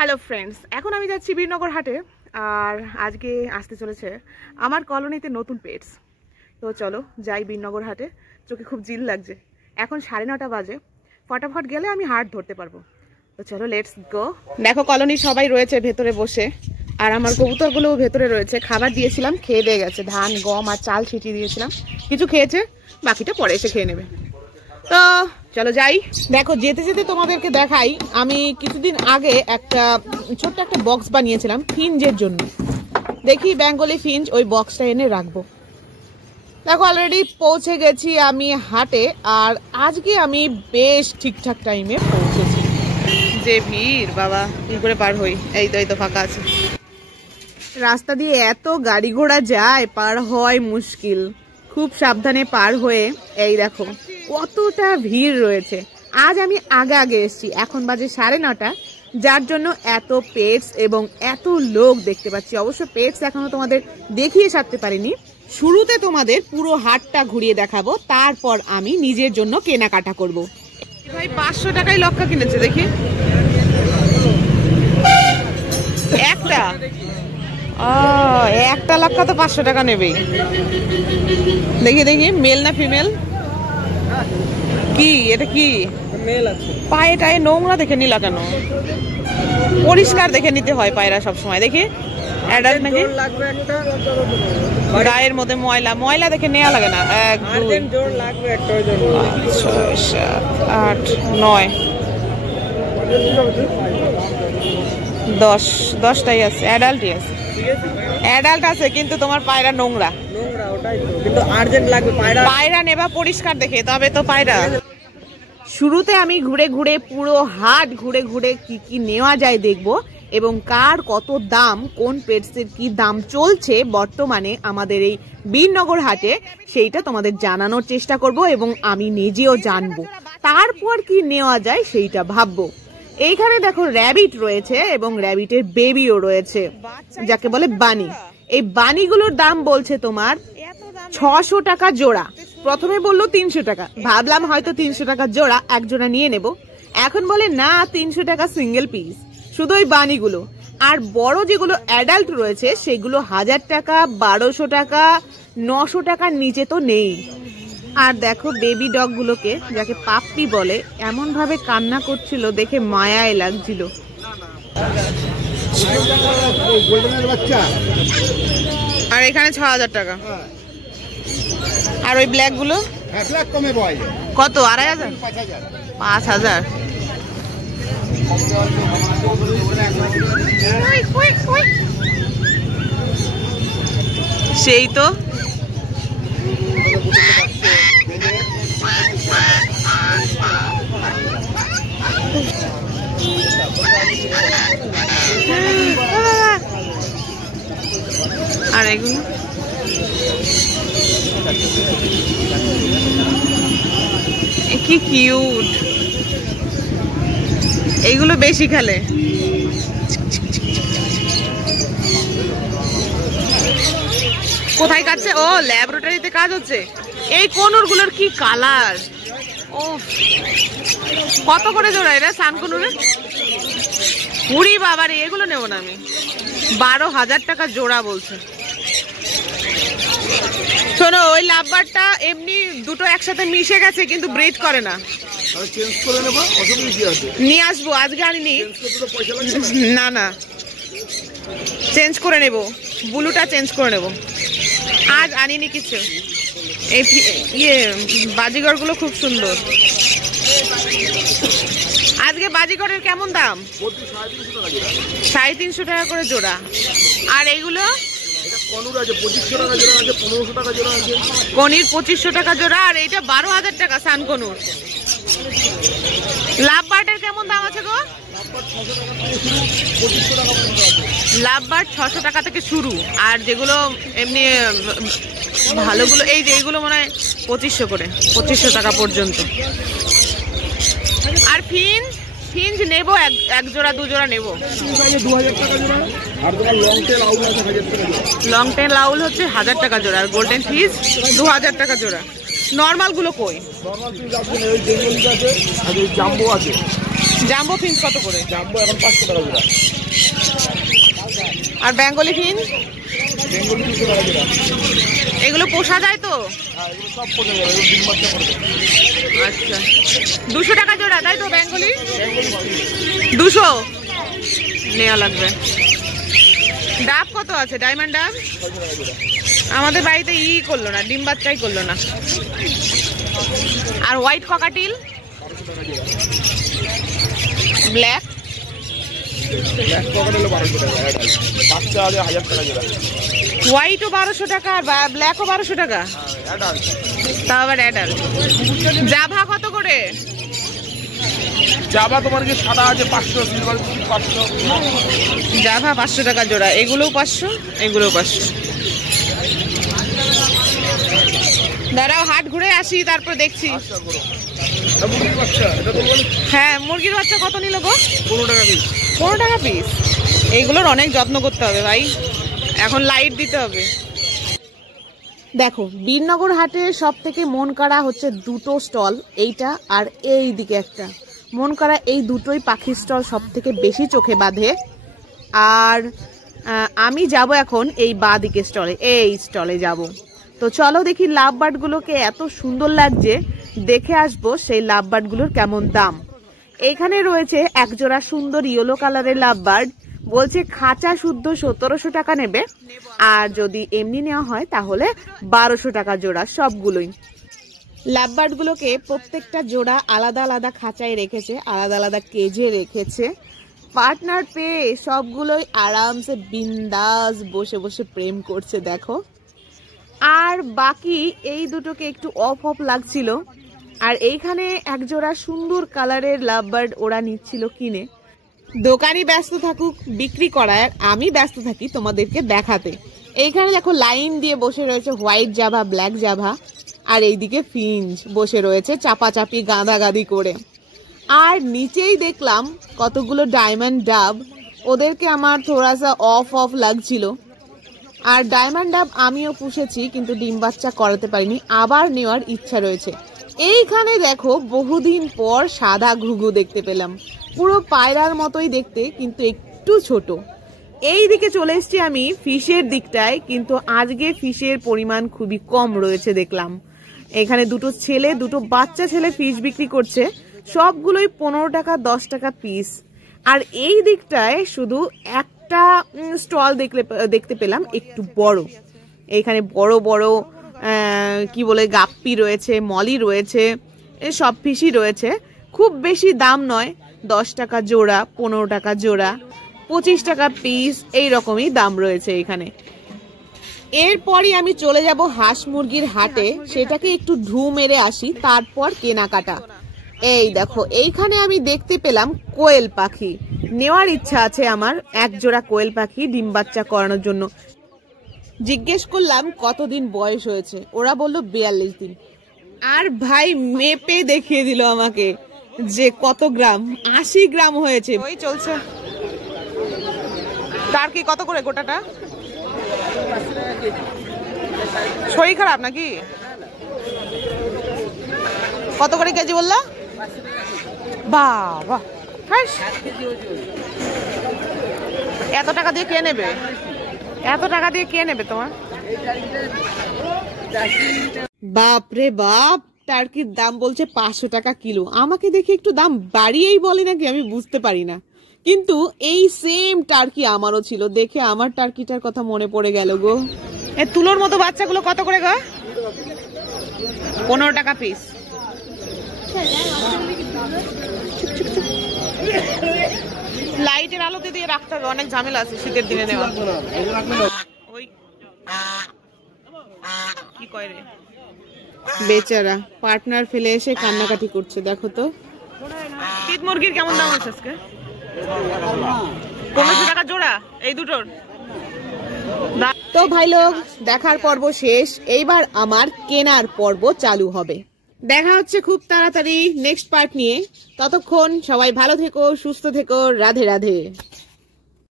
Hello friends, এখন আমি যাচ্ছি বীরনগর হাটে। আর আজকে আসতে চলেছে আমার কলোনিতে নতুন পেটস। তো চলো যাই বীরনগর হাটে। চোখে খুব জিল লাগছে। এখন 9:30 বাজে, ফটাফট গেলে আমি হাট ধরতে পারবো। তো চলো লেটস গো। দেখো কলোনির সবাই রয়েছে ভেতরে বসে, আর আমার কবুতরগুলোও ভেতরে রয়েছে। খাবার দিয়েছিলাম, খেয়ে দিয়ে গেছে। ধান গম আর চাল ছিটিয়ে দিয়েছিলাম, কিছু খেয়েছে, বাকিটা পরে এসে খেয়ে নেবে। তো চলো যাই। দেখো যেতে যেতে তোমাদেরকে দেখাই, আমি কিছুদিন আগে ছোট্ট একটা বক্স বানিয়েছিলাম ফিঞ্জের জন্য। দেখি বেঙ্গলি ফিঞ্জ, ওই বক্সটা এনে রাখবো। দেখো অলরেডি পৌঁছে গেছি আমি হাটে, আর আজকে আমি বেশ ঠিকঠাক টাইমে পৌঁছেছি। যে ভিড় বাবা, কি করে পার হই? এই তো ফাঁকা আছে। রাস্তা দিয়ে এত গাড়ি ঘোড়া যায়, পার হয় মুশকিল। খুব সাবধানে পার হয়ে, এই দেখো কতটা ভিড় রয়েছে। আজ আমি আগে এসেছি, এখন বাজে 9:30, যার জন্য এত পেটস এবং এত লোক দেখতে পাচ্ছি। অবশ্য পেটস এখনো তোমাদের দেখিয়ে সারতে পারিনি। শুরুতে তোমাদের পুরো হাটটা ঘুরিয়ে দেখাবো, তারপর আমি নিজের জন্য কেনাকাটা করব। ভাই 500 টাকায় লক্কা কিনেছে, দেখি একটা লক্কা তো 500 টাকা নেবেই। দেখি মেল না ফিমেল? কি এটা? কি পায়ে টায়ে নোংরা দেখে নিলা কেন? পরিষ্কার দেখে নিতে হয় পায়রা সবসময়। দেখি অ্যাডাল্ট নাকি? গায়ের মধ্যে ময়লা দেখে নেওয়া লাগে না। 1 2 6 7 8 9 10টাই আছে, অ্যাডাল্টই আছে। অ্যাডাল্ট আছে কিন্তু তোমার পায়রা নোংরা। পায়রা নেবা পরিষ্কার দেখে, তবে তো পায়রা। শুরুতে আমি ঘুরে পুরো হাট ঘুরে কি নেওয়া যায় দেখবো, এবং কার কত দাম, কোন পেটসের কি দাম চলছে বর্তমানে আমাদের এই বীরনগর হাটে, সেইটা তোমাদের জানানোর চেষ্টা করব এবং আমি নিজেও জানবো। তারপর কি নেওয়া যায় সেইটা ভাববো। এইখানে দেখো র্যাবিট রয়েছে এবং র্যাবিটের বেবিও রয়েছে, যাকে বলে বানি। এই বানিগুলোর দাম বলছে তোমার 600 টাকা জোড়া। প্রথমে বললো 300 টাকা, ভাবলাম হয়তো 300 টাকা জোড়া, এক জোড়া নিয়ে নেব। এখন বলে না, 300 টাকা সিঙ্গেল পিস, শুধু ওই বানিগুলো। আর বড় যেগুলো অ্যাডাল্ট রয়েছে সেগুলো 1000 টাকা, 1200 টাকা, 900 টাকার নিচে তো নেই। আর দেখো বেবি ডগ গুলোকে, যাকে পাপ্পি বলে, এমন ভাবে কান্না করছিল, দেখে মায়াই লাগছিল। আর এখানে 6000 টাকা। আর ওই ব্ল্যাক গুলো কত? 2500? 5000? সেই তো। আর এগুলো কি কিউট, এইগুলো বেশি খেলে। কোথায় কাটছে? ও ল্যাবরেটরিতে কাজ হচ্ছে। এই কোনুর গুলোর কি কালার! ও কত করে জোড়া এটা সানকুনুরে? উড়ি বাবারে, এগুলো নেবো না আমি। 12,000 টাকা জোড়া বলছে। শোনো, ওই লাভবারটা এমনি দুটো একসাথে মিশে গেছে, কিন্তু ব্রিড করে না। নিয়ে আসবো, আজকে আনিনি। না চেঞ্জ করে নেব, ব্লুটা চেঞ্জ করে নেব। আজ আনিনি কিছু। এই বাজিগর গুলো খুব সুন্দর। আজকে বাজিগরের কেমন দাম? 350 টাকা করে জোড়া। আর এইগুলো কনির 2500 টাকা জোড়া। আর এইটা 12,000 টাকা সানকনুর। লাভবার্ডের কেমন দাম আছে গো? লাভবার্ড 600 টাকা থেকে শুরু। আর যেগুলো এমনি ভালোগুলো, এই যে এইগুলো মনে হয় 2500 করে, 2500 টাকা পর্যন্ত। আর ফিঞ্জ নেবো, এক জোড়া 2 জোড়া নেবো। লং টেল আউল হচ্ছে 1000 টাকা জোড়া, আর গোল্ডেন ফিঞ্চ 2000 টাকা জোড়া। নর্মাল গুলো কই? জাম্বো ফিঞ্চ কত করে? জাম্বো এখন 500 টাকা জোড়া। আর বেঙ্গলি ফিঞ্চ? বেঙ্গলি 200 টাকা জোড়া। এগুলো পোষা যায় তো? হ্যাঁ, এগুলো সব পোষা যাবে, এগুলো ডিম বাচ্চা করবে। আচ্ছা, 200 টাকা জোড়া তাই তো? বেঙ্গলি বেঙ্গলি 200 নেওয়া লাগবে। ডাব কত আছে? ডায়মন্ড ডাব 600 টাকা জোড়া। আমাদের বাড়িতে করলো না, ডিম বাচ্চাই করলো না। আর হোয়াইট ককাটিল 1200 টাকা জোড়া। ব্ল্যাক ব্ল্যাক ককাটেল 1200 টাকা অ্যাডাল্ট। বাচ্চা আছে 1000 টাকা জোড়া। হোয়াইটও 1200 টাকা আর ব্ল্যাকও 1200 টাকা। হ্যাঁ, অ্যাডাল্ট। তাও আবার অ্যাডাল্ট। জাভা কত করে? জাভা তোমার কি সাদা আছে 500, সিলভার 500। জাভা 500 টাকা জোড়া। এগুলোও 500, এগুলোও 500। দাঁড়াও, হাট ঘুরে আসি, তারপর দেখছি। মুরগির বাচ্চা এটা তো বলি। হ্যাঁ, মুরগির বাচ্চা কত নিল গো? 15 টাকা পিস। 15 টাকা পিস। এইগুলোর অনেক যত্ন করতে হবে ভাই, এখন লাইট দিতে হবে। দেখো, বীরনগর হাটে সব থেকে মন কাড়া হচ্ছে দুটো স্টল, এইটা আর এই দিকে একটা। মন কাড়া এই দুটোই পাখির স্টল সব থেকে বেশি চোখে বাঁধে। আর আমি যাব এখন এই বাঁ দিকে স্টলে, এই স্টলে যাব। তো চলো দেখি লাভ বার্ডগুলোকে, এত সুন্দর লাগছে, দেখে আসবো সেই লাভ বার্ডগুলোর কেমন দাম। এইখানে রয়েছে এক জোড়া সুন্দর ইয়েলো কালারের লাভ বার্ড, বলছে খাঁচা শুদ্ধ 1700 টাকা নেবে, আর যদি এমনি নেওয়া হয় তাহলে 1200 টাকা জোড়া সবগুলোই। লাভ বার্ডগুলোকে প্রত্যেকটা জোড়া আলাদা আলাদা খাঁচায় রেখেছে, আলাদা আলাদা কেজে রেখেছে। পার্টনার পেয়ে সবগুলোই আরামসে বিন্দাস বসে বসে প্রেম করছে দেখো। আর বাকি এই দুটোকে একটু অফ লাগছিল। আর এইখানে এক জোড়া সুন্দর কালারের লাভ বার্ড ওরা নিচ্ছিল কিনে। দোকানি ব্যস্ত থাকুক বিক্রি করায়, আমি ব্যস্ত থাকি তোমাদেরকে দেখাতে। এইখানে দেখো লাইন দিয়ে বসে রয়েছে হোয়াইট জাভা, ব্ল্যাক জাভা, আর এইদিকে ফিঞ্চ বসে রয়েছে চাপাচাপি গাঁদাগাদি করে। আর নিচেই দেখলাম কতগুলো ডায়মন্ড ডাব, ওদেরকে আমার থোড়াসা অফ লাগছিল। আর ডায়মন্ড ডাব আমিও পুষেছি, কিন্তু ডিম বাচ্চা করাতে পারিনি, আবার নেওয়ার ইচ্ছা রয়েছে। এইখানে দেখো বহুদিন পর সাদা ঘুঘু দেখতে পেলাম, পুরো পায়রার মতোই দেখতে, কিন্তু একটু ছোট। এই দিকে চলে এসছি আমি ফিশের দিকটায়, কিন্তু আজকে ফিশের পরিমাণ খুবই কম রয়েছে দেখলাম। এখানে দুটো বাচ্চা ছেলে ফিশ বিক্রি করছে, সবগুলোই 15 টাকা 10 টাকা পিস। আর এই দিকটায় শুধু একটা স্টল দেখতে পেলাম একটু বড়। এইখানে বড় বড় কি বলে গাপ্পি রয়েছে, মলি রয়েছে, সব ফিশই রয়েছে। খুব বেশি দাম নয়, 10 টাকা জোড়া, 15 টাকা জোড়া, 25 টাকা পিস, এই রকমই দাম রয়েছে এখানে। এরপরই আমি চলে যাব হাঁস মুরগির হাটে, সেটাকে একটু ঢু মেরে আসি, তারপর কেনাকাটা। এই দেখো, এইখানে আমি দেখতে পেলাম কোয়েল পাখি, নেওয়ার ইচ্ছা আছে আমার এক জোড়া কোয়েল পাখি ডিম বাচ্চা করানোর জন্য। জিজ্ঞেস করলাম কতদিন বয়স হয়েছে, ওরা বললো 42 দিন। আর ভাই মেপে দেখিয়ে দিল আমাকে যে কত গ্রাম, 80 গ্রাম হয়েছে। ওই চলছে। তার কি কত করে গোটাটা? শরীর খারাপ নাকি? কত করে কেজি বললা? বাবা, এত টাকা দিয়ে কে নেবে? এত টাকা দিয়ে কে নেবে তোমার? বাপরে বাপ, টার্কির দাম বলছে 500 টাকা কিলো। আমাকে দেখে একটু দাম বাড়িয়েই বলে নাকি আমি বুঝতে পারি না, কিন্তু এই সেম টার্কি আমারও ছিল, দেখে আমার টার্কিটার কথা মনে পড়ে গেল গো। এই তুলোর মতো বাচ্চাগুলো কত করে গো? 15 টাকা পিস। লাইটের আলোতে দিয়ে রাখতে হবে, অনেক ঝামেলা আছে শীতের দিনে নেওয়া। ওই কি কয় রে বেচারা, পার্টনার ফেলে এসে কান্নাকাটি করছে। দেখো তো শীত মুরগির কেমন দাম আছে আজকে? 1500 টাকা জোড়া এই দুটোর। তো ভাই লোক, দেখার পর্ব শেষ, এইবার আমার কেনার পর্ব চালু হবে। দেখা হচ্ছে খুব তাড়াতাড়ি নেক্সট পার্ট নিয়ে। ততক্ষণ সবাই ভালো থেকো, সুস্থ থেকো, রাধে রাধে।